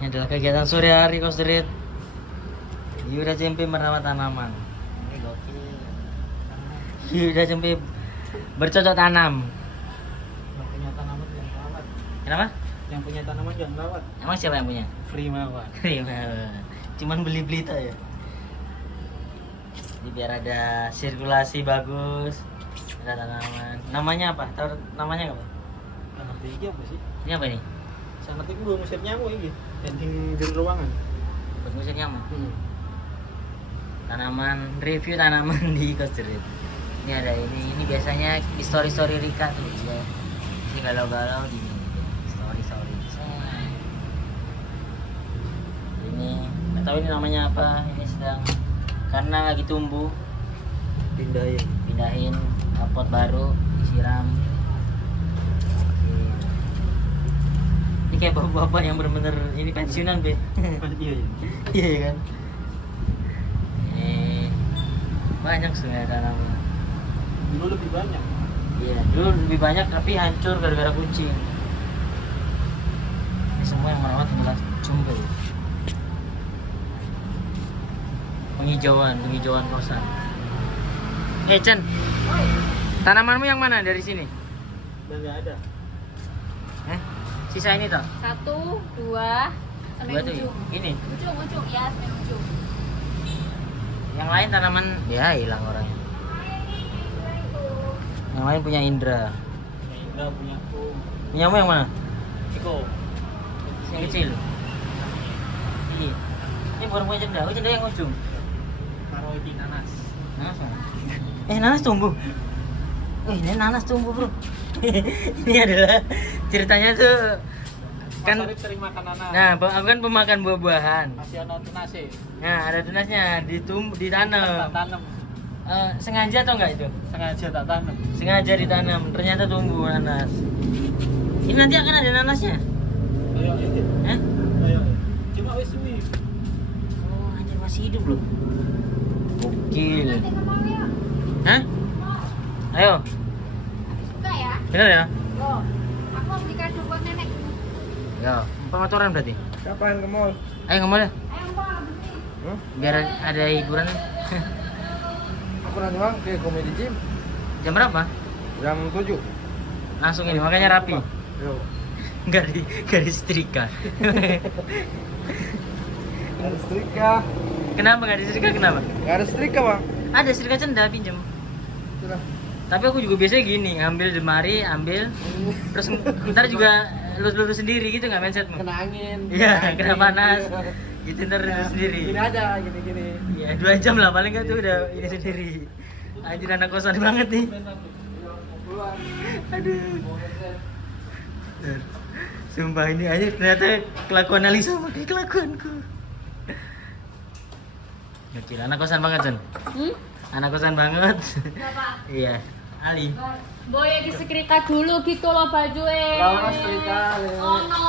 Ini adalah kegiatan sore hari Kosdrit. Yuda Cempe merawat tanaman. Ini gokil. Yuda Cempe bercocok tanam. Yang punya tanaman jangan rawat. Kenapa? Yang punya tanaman jangan rawat. Emang siapa yang punya? Free mawar. Cuman beli-beli tuh ya. Jadi biar ada sirkulasi bagus. Ada tanaman. Namanya apa? Tahu namanya apa? Anak tiga apa sih? Ini apa ini? Sama tiga gue musir nyamuk ini. Penting di ruangan. Buat musim nyamuk. Tanaman, review tanaman di Kosdrit. Ini ada ini biasanya di story Rika tuh ya. Ini galau-galau di story. Ini nggak tahu ini namanya apa. Ini sedang karena lagi tumbuh. Pindahin pot baru, disiram. Ini kayak bapak-bapak yang bener-bener ini pensiunan be. Iya. Iya kan. Banyak sebenarnya tanaman. Dulu lebih banyak. Iya, dulu lebih banyak tapi hancur gara-gara kucing. Ini semua yang merawat adalah Cempe. Penghijauan kosan. Chen, tanamanmu yang mana dari sini? Dan nggak ada. Sisa ini toh? 1, 2, sampai Dua tuh ujung. ini. Ujung ya, sampai ujung. Yang lain tanaman ya hilang orangnya. Yang lain punya Indra. Punya Indra, punya aku. Punyamu yang mana? Iko. Yang kecil. Iya. Ini baru punya Cenda. Oh, Cenda yang ujung. Taruh di nanas. Nanas mana? Nanas tumbuh. Ini nanas tumbuh, bro. Ini adalah ceritanya tuh kan. Mas Arif sering makan nanas. Nah, aku kan pemakan buah-buahan. Masih ada tunasnya. Nah, ada tunasnya, ditanam. Tak tanam. Sengaja atau enggak itu? Sengaja tak tanam. Sengaja ditanam, ternyata tumbuh nanas. Ini nanti akan ada nanasnya. Ayo, ini. Hah? Ayo. Cuma wis suwi. Oh, anjir masih hidup loh. Gokil. Hah? Ayo, Suka ya? bener ya? Loh, aku mau beli kado buat nenek. Ya, pengaturan berarti. Kapan ke mall? Ayo ngomong ya, Ayo, Mbak, beli. biar ada hiburan. Aku nanti bang ke komedi gym Jam berapa? jam 7. Langsung ini, makanya rapi. Yo. Nggak di setrika. Ada setrika. Kenapa nggak di setrika? Kenapa? Gak ada setrika bang. Ada setrika Cenda, pinjem. Sudah. Tapi aku juga biasanya gini, ngambil lemari, ambil, terus ntar juga lurus sendiri gitu nggak mindsetmu? Kena angin. Iya, kena panas. Gitu ntar lurus sendiri. Gini aja, gini. Iya, 2 jam lah paling nggak tuh udah ini sendiri. Anjir anak kosan banget nih. Aduh. Sumpah ini aja ternyata kelakuan Alisa sama kayak kelakuanku. Kecil, anak kosan banget Jen. Anak kosan banget. Bapak. Iya, Ali. Boy disetrika dulu gitu loh bajunya. Kalau setrika. Oh no,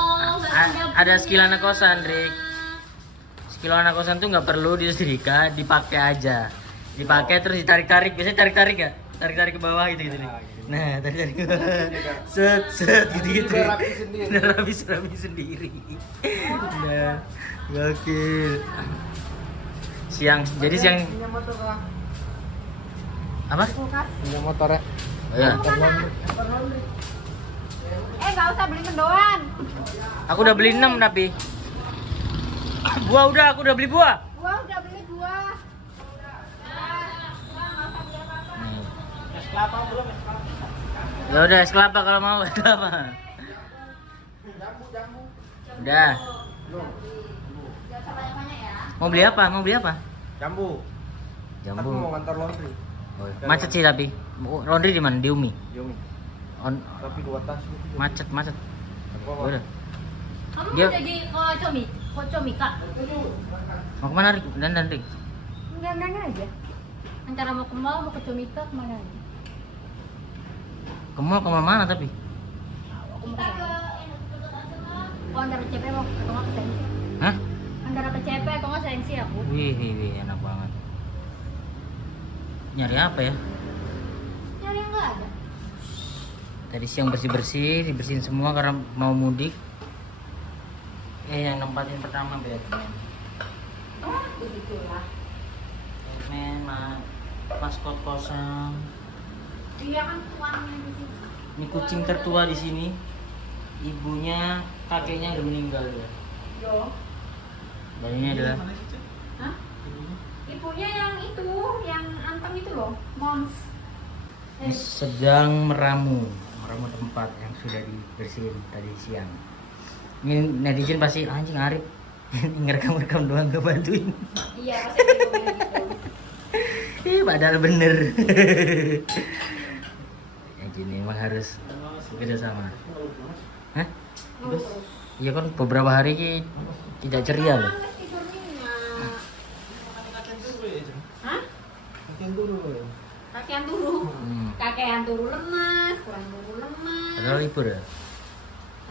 Ada skill anak kosan, Rick. Skill anak kosan tuh nggak perlu disetrika, dipakai aja. Dipakai terus ditarik-tarik, biasanya tarik-tarik ya? Tarik-tarik ke bawah gitu nih. Nah, tarik-tarik ke bawah. Set gitu. Udah rapi sendiri. Udah rapi sendiri. Nah, gokil. Siang, jadi siang Punya motor lah. apa? Kulkas. Punya motor ya. Oh ya, Nggak usah beli mendoan. aku udah beli 6 tapi. Buah udah, aku udah beli buah. Gua udah beli 2. Es kelapa belum es kelapa? Ya udah es kelapa kalau mau es kelapa. Jambu. Udah. Jangan salah yang banyak ya. Mau beli apa? Jambu. Aku mau kantor laundry. Oh, macet sih tapi. Laundry di mana? Di Umi. Yomi. Tapi 2 tas gitu. Macet. Aku apa? Udah. Kamu Dia- mau jadi kocomika? Mau kemana Rik? Dan Rik. Enggak aja. Antara mau ke mall, mau ke comika, kemana aja? Ke mall mana tapi? Aku mau ke sana. Oh, antara CP mau atau nggak ke Sensi? Hah? Antara ke CP atau nggak Sensi aku? Wih, enak banget. Nyari apa ya? Nyari yang nggak ada. Tadi siang dibersihin semua karena mau mudik. yang nempatin pertama Batman. Oh, begitulah. Batman, maskot kosan. Dia kan tuannya di sini. Ini kucing tertua di sini. Ibunya, kakeknya udah meninggal ya. Yo. Dan ini adalah Mana sih, Cek? Hah? Ibunya yang itu, yang anteng itu loh, Mons. ini sedang meramu tempat yang sudah dibersihin tadi siang. Ini netizen pasti anjing Arif ngerekam doang gak bantuin. Iya, pasti dia bilang gitu. Padahal bener. Ya gini emang harus kerja sama. Hah? Terus. Iya kan beberapa hari ini tidak ceria loh. Kan tidurnya. Kakian dulu ya, Cek. Hah? Kakian dulu ya. Kakian turu. Hmm. Kakian turu lemas, kurang turu lemas. Padahal libur ya.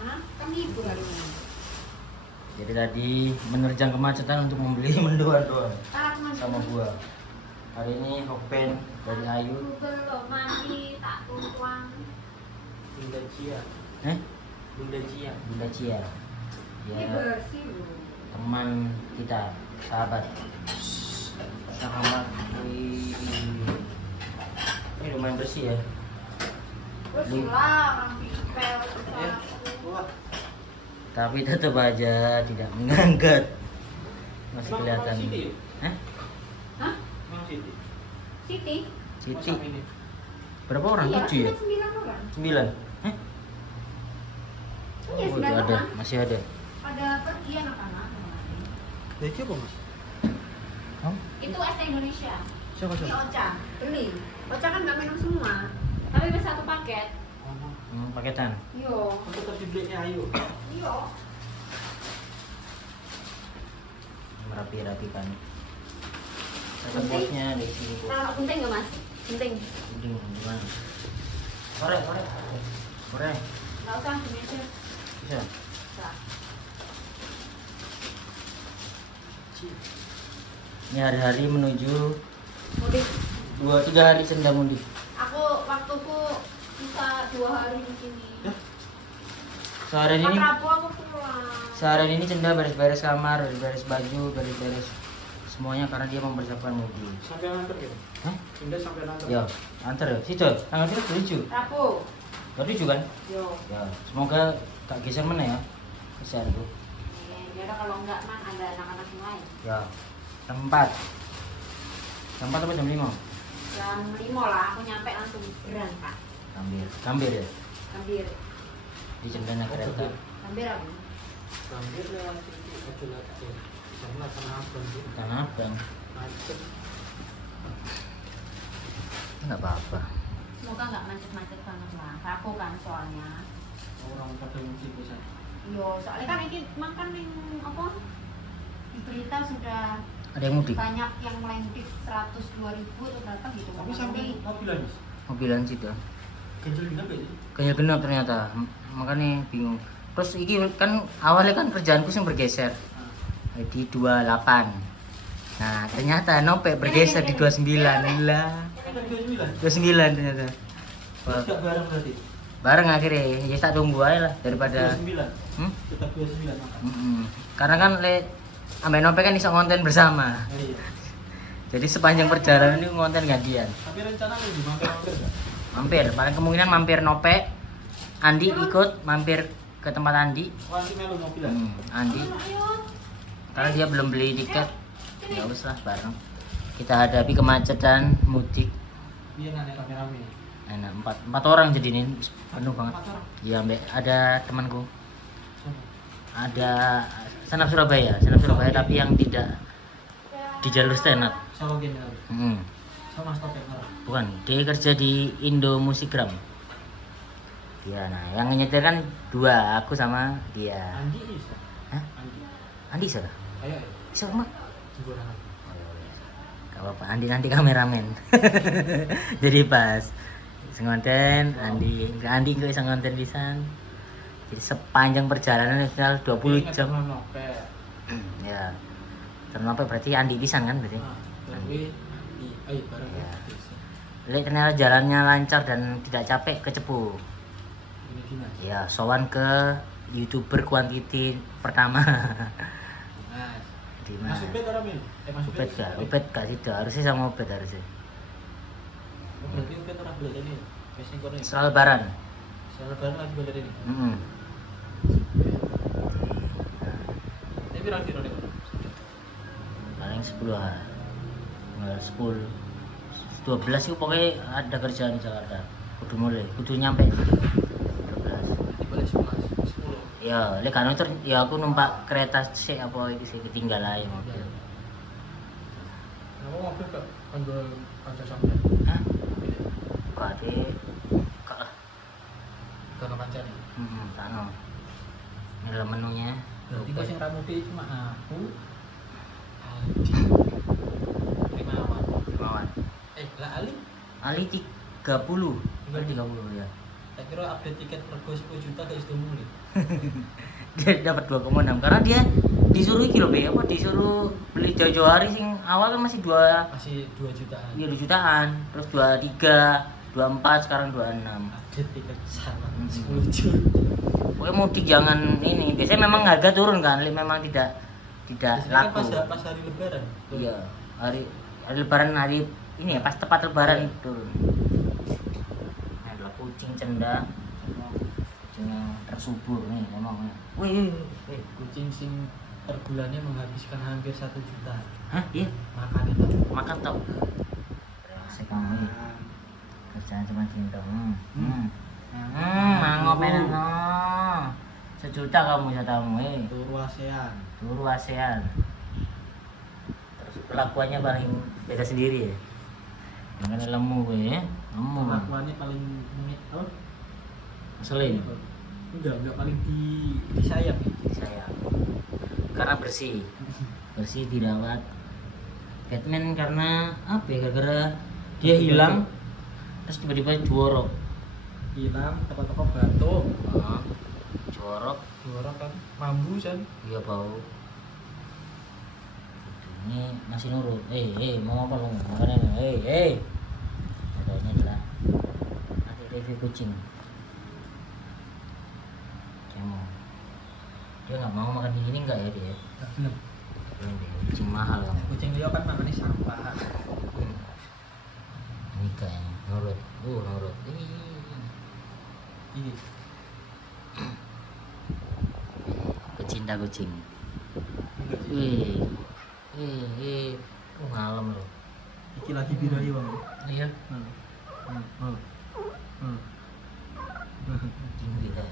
Hah? Kan libur hari ini. Jadi tadi menerjang kemacetan untuk membeli mendoan doang Tak mas. sama buah. Hari ini Hokpen dari Ayu. Belum mandi, tak tuang. Bunda Cia. Bunda Cia. Ini Ya bersih loh. teman kita, sahabat. Ini lumayan bersih ya. Bersih lah, orang pipel. Wah, Tapi tetap aja tidak mengangkat. Masih Emang kelihatan. Siti ya? Hah? Hah? Emang Siti. Siti? Siti. Masa ini? Berapa orang? Iya, 7 ya? 9 orang. 9. Hah? Iya, Oh, 9 itu ada, orang. masih ada. Pada pergi anak-anak. Dari apa, Mas? Hah? Itu es teh Indonesia. Siapa Ini Ocha, beli. Ocha kan nggak minum semua, tapi beli satu paket. Paketan. Yo, Aku tetap dibelinya Ayu. yo. Merapi-rapikan. Satu Penting? bosnya dari sini. Bu. Nah, penting nggak mas? Penting. Uding gimana? Sore. Nggak usah gini aja. Bisa. Bisa. Ini hari-hari menuju Mudik. 2-3 hari senda mudik. Aku waktuku bisa 2 hari di sini. Seharian ini, Rabu aku pulang. seharian ini Cenda beres-beres kamar, beres baju, beres-beres semuanya karena dia mempersiapkan mudik. Sampai nganter gitu. Hah? Bunda sampai nganter. Ya, antar ya. Situ, tanggal 7. Rabu. 7 kan? Yo. Ya, semoga tak geser mana ya. Geser tuh. Ya udah kalau enggak mah ada anak-anak yang lain. Ya. Jam 4. Jam 4 apa jam 5? Jam 5 lah, aku nyampe langsung berangkat. Gambir ya. Gambir. Di Cendana kereta. Gambir apa? Gambir lewat Siti. Aku lihat Cek. Sana Tanah Abang sih. Tanah Abang. Macet. Enggak apa-apa. Semoga nggak macet-macet banget lah. Rabu kan soalnya. Orang pada mudik bisa. Yo, soalnya kan ini makan yang apa? Di berita sudah Ada yang mudik. banyak yang melendik 102.000 atau berapa gitu. Tapi sampai mobilan, Mas. Mobilan situ. Ganjil genap ya? Ganjil genap ternyata. Makanya bingung. Terus ini kan awalnya kan kerjaanku yang bergeser di 28. Nah, ternyata Nopek bergeser di 29. Gila. Kan 29. 29 ternyata. Wah, Tidak bareng berarti. bareng akhirnya. Ya tak tunggu aja lah daripada 29. Hmm? Tetap 29 makan. Karena kan Ambe Nopek kan iso ngonten bersama. Iya. Jadi sepanjang perjalanan ini ngonten gantian. Tapi rencana lu mampir enggak? Mampir, paling kemungkinan mampir Nopek. Andi ikut mampir ke tempat Andi. Wah, nanti melu mobilan. Andi. Karena dia belum beli tiket. Ya wes lah bareng. Kita hadapi kemacetan mudik. Iya, nanya rame-rame. Enak, empat orang jadi ini penuh banget. 4 orang. Iya, Mbak, ada temanku. Sama. Ada senap Surabaya tapi yang tidak di jalur stand up. Sama gini harus. Sama stop yang merah. Bukan, dia kerja di Indo Musikgram. Iya, nah yang nyetir kan 2, aku sama dia. Andi bisa. Hah? Andi. Andi siapa? Ayo. Siapa? Tunggu orang. Gak apa-apa, Andi nanti kameramen. Jadi pas sengonten, Andi nggak bisa ngonten pisan. Jadi sepanjang perjalanan final 20 jam. Ya. Terus berarti Andi pisan kan berarti. Tapi ayo bareng. Ya. Lihat ternyata jalannya lancar dan tidak capek ke Cepu. Ini gimana? Ya, sowan ke YouTuber kuantiti pertama. Mas. Dimas. Mas Ubed orang ini? Mas Ubed gak sih, harusnya sama Ubed harusnya. Oh, berarti Ubed orang belajar ini. Wes ning kono. Soal lebaran. Soal lebaran lagi belajar ini. Tapi pirang kilo nih. Paling 10 hari. 10 12 itu pokoknya ada kerjaan di Jakarta. Kudu mulai, kudu nyampe 12. Nanti balik 11, 10. Ya, lek kan ya aku numpak kereta sih apa iki sih ketinggalan ya mobil. Kamu mobil kok kanca sampe. Hah? Kok ade kok lah. Karena pancane. Tano. Ini adalah menunya. Berarti kok sing ramudi cuma aku. Aldi. Primawan. Kemauan. Lah Ali. Ali 30. Ali 30 ya. Tak kira update tiket rego 10 juta ke Istanbul nih. Dia dapat 2,6 karena dia disuruh iki lho Be, apa disuruh beli jauh-jauh hari sing awal kan masih 2 Masih 2 jutaan. iya 2 jutaan, terus 23, 24 sekarang 26. Update tiket sama 10 juta. Pokoknya mudik jangan ini. Biasanya memang harga turun kan, memang tidak Biasanya laku. kan pas hari lebaran. Iya, hari lebaran hari ini ya pas tepat lebaran turun. Nah, adalah kucing cenda. Kucing yang tersubur nih ngomongnya. Wih, Kucing sing per bulannya menghabiskan hampir 1 juta. hah? Iya, Makan itu. makan tau. Asik kamu ini. Kerjaan cuma cinta. Mangop enak no. 1 juta kamu jatamu Turu ASEAN. Turu ASEAN. Terus perlakuannya paling beda sendiri ya. Jangan lemu gue ya. Lemu. Perlakuannya paling apa? Ngeselin. Enggak paling disayang. Sayang. Karena bersih. Bersih dirawat. Batman karena apa ya? Gara-gara dia hilang terus tiba-tiba jorok. Hilang, toko-toko batuk. Jorok. Jorok kan mambu kan. Iya bau. Ini masih nurut. Mau apa lu? Makanan. Adanya adalah ada review kucing. Cemo. Dia nggak mau makan ini enggak ya dia? Belum. Belum deh. Kucing mahal kan. Kucing liok kan makannya sampah. Ini kayaknya nurut. Nurut. Ini. Pecinta kucing. Malam loh. Iki lagi birahi bang. Iya. Tinggi dah.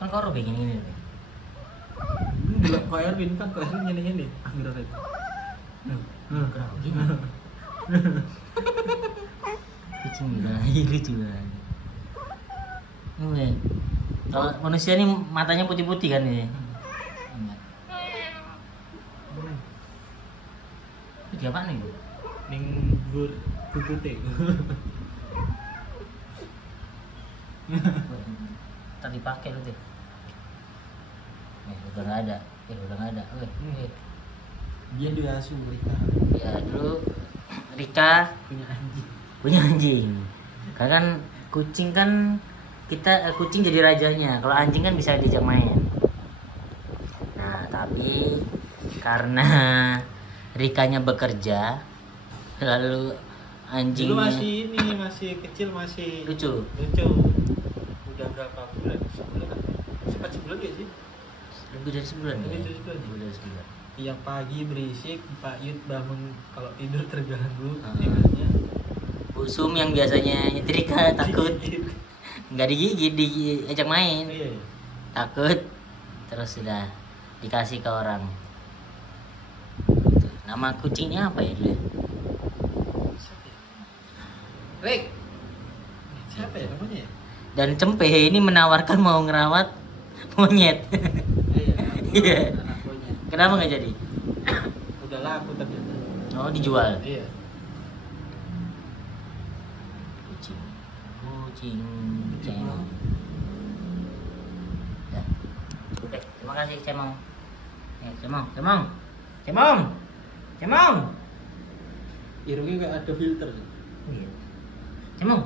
Kan kau bikin ini nih. Kok Erwin kan kok Erwin nyeni akhirnya itu. Kenapa gini? Kucing juga iri juga. Kalau manusia ini matanya putih-putih kan ya. Itu apa nih? Ning bubute. Tadi pakai lu tuh. Udah nggak ada. Udah nggak ada. Dia dia asuh Rika. Ya dulu Rika Punya anjing. punya anjing. Karena kan kucing kan kucing jadi rajanya. Kalau anjing kan bisa diajak main. Nah tapi karena Rikanya bekerja, lalu anjingnya Dulu masih kecil masih lucu. Udah berapa bulan? Sebulan kan? Sempat sebulan ya sih? Lebih dari sebulan ya? Lebih dari sebulan. Lebih dari sebulan. Tiap pagi berisik, Pak Yud bangun kalau tidur terganggu Ah. tidurnya. Busum yang biasanya nyetrika takut nggak digigit, diajak main, Iya. takut, terus sudah dikasih ke orang. Tuh, nama kucingnya apa ya dulu? Rick. Siapa ya namanya ya? Dan Cempe ini menawarkan mau ngerawat monyet. Iya. Iya. Anak monyet. Kenapa nggak jadi? Udah laku ternyata. Oh dijual. Iya. Kucing. Ya. Udah, terima kasih Cemong. Cemong. Cemong. Irungnya nggak ada filter. Iya. Cemong.